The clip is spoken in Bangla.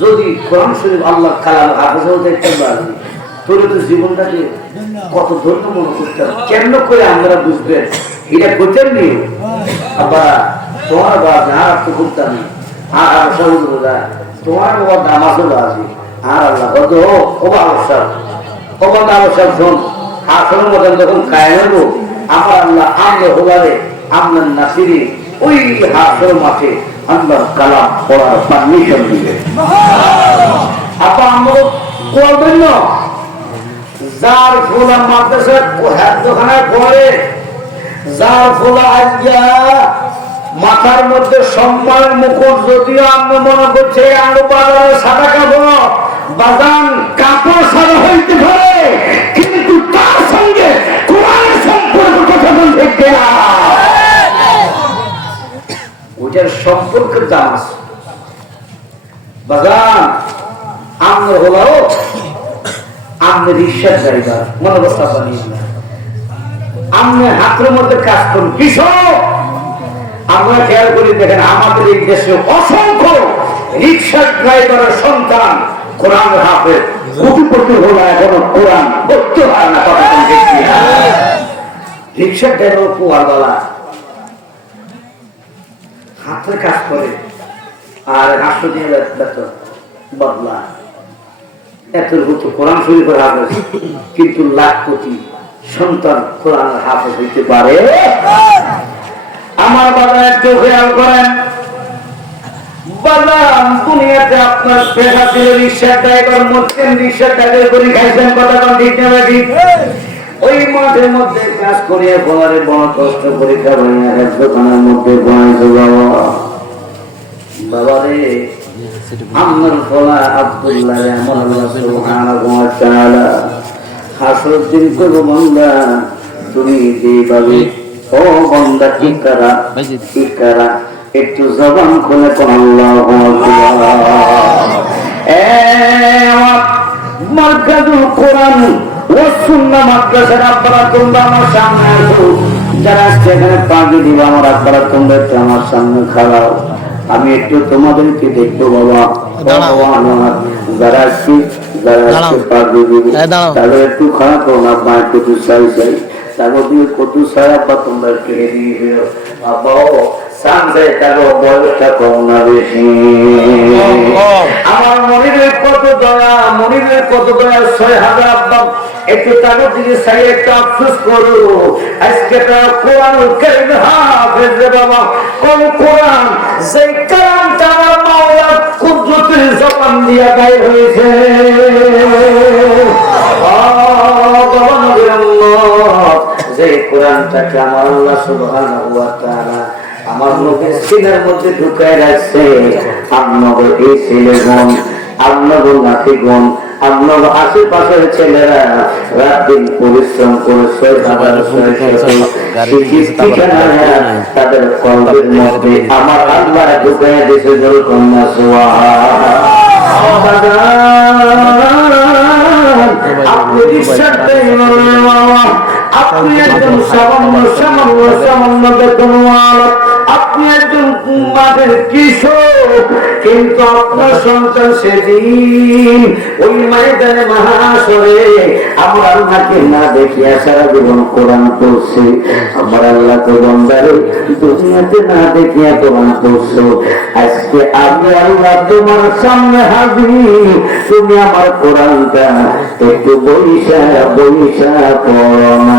যদি কোরআন শরীফ আল্লাহ কালাম হাফেজ হতে পারি তোর তো জীবনটাকে কত ধন্য মনে করতে হবে। কেন করে আমরা বুঝবেন এটা করতেন নি আবার তোমার বাবা আর তো করতাম আর সহজা তোমার বাবা নামাজও আছে আর আল্লাহ কত ওবা আবসার ওবা আবসার শোন আসল মতন যখন খায় নেব আমার আল্লাহ আমলে হোলারে আমলের নাসিরি ওই হাসর মাঠে আল্লাহ কালাম পড়ার পারমিশন দিবে। আপা আমরা করবেন না যার ফোলা মাদ্রাসার দোকানায় পড়ে যার ফোলা আজ্ঞা মাথার মধ্যে সম্মানের মুকুট যদিও আমরা মনে করছে আরো বাজারে সাদা কাপড় বাজান কাপড় সাদা হইতে পারে কিন্তু তার সঙ্গে কোরআনের সম্পর্ক কথা বলতে না ওটার সম্পর্কের দাম আছে বাজান আমরা হলো আপনি রিক্সার ড্রাইভার মনে বস্তা বানিয়ে আপনি হাতের মধ্যে কাজ করুন কৃষক আমরা খেয়াল করি দেখেন আমাদের এই দেশে অসংখ্য রিক্সার ড্রাইভারের সন্তান কোরআন হাফেজ কোটিপতি হলো এখনো কোরআন করতে পারে না কথা দেখছি রিক্সার ড্রাইভার কুয়ারওয়ালা হাতের কাজ করে আর 800 দিয়ে বেতন বদলা এত কোরআন শরীফের হাফেজ কিন্তু লাখ কোটি সন্তান কোরআন হাফেজ হইতে পারে। আমার বাবা একটু খেয়াল করেন বাজার দুনিয়াতে আপনার পেশা ছিল রিক্সা ড্রাইভার মরছেন রিক্সা ড্রাইভার করে খাইছেন কথা ঠিক না ঠিক ওই মাঠের মধ্যে কাজ করিয়া বলারে বড় কষ্ট পরীক্ষা বানিয়ে দোকানের মধ্যে বানাইছো বাবা বাবা রে আমার ফলা আব্দুল্লাহ আমার আল্লাহ সুবহানাহু ওয়া তাআলা হাসরের দিন কইবো বান্দা তুমি যেভাবে ও বান্দা কি করা একটু জবান খুলে কোন আল্লাহু আকবার এ মারকাজুল কোরআন ও সুন্নাহ মাদ্রাসার আব্বারা তোমরা আমার সামনে আসো যারা সেখানে পাগি দিবা আমার আব্বারা তোমরা একটু আমার সামনে খাড়াও আমি একটু তোমাদেরকে দেখবো বাবা যারা আসছি পাগি দিবি তাদের একটু খারাপ করো না মা একটু চাই তারপর দিয়ে কত সারা বা তোমরা কেড়ে দিয়ে বাবা আমার মনিরের কত দয়া মনিরের কত দয়া 6000 আব্বা একটু তাদের দিকে চাই একটা আফসোস করো আজকে তারা কোরআনুল কারীম হাফেজ রে বাবা কোন কোরআন যে কালামটা আমার মাওলার কুদরতের জবান দিয়া বাইর হয়েছে যে কোরআনটাকে আমার আল্লাহ সুবহানাহু ওয়া তাআলা আমার নবীর সিনার মধ্যে ঢুকায় রাখছে আপনাদের এই ছেলেগণ আপনাদের নাতিগণ আপনার আশেপাশের ছেলেরা রাত দিন পরিশ্রম করে 6000 তাদের কলবের মধ্যে আমার আল্লাহ ঢুকায় দিয়েছে কন্যা আপনি বিশ্বাস আপনি একজন সামান্য বেতন আপনি একজন মাঠের কৃষক কিন্তু আপনার সন্তান সেদিন ওই ময়দানে মহাশরে আমার আল্লাহকে না দেখিয়া সারা জীবন কোরআন পড়ছে আমার আল্লাহ তো বন্দারে দুনিয়াতে না দেখিয়া কোরআন পড়ছো আজকে আমি আল্লাহ তোমার সামনে হাজির তুমি আমার কোরআনটা একটু বইসা পড়ো না।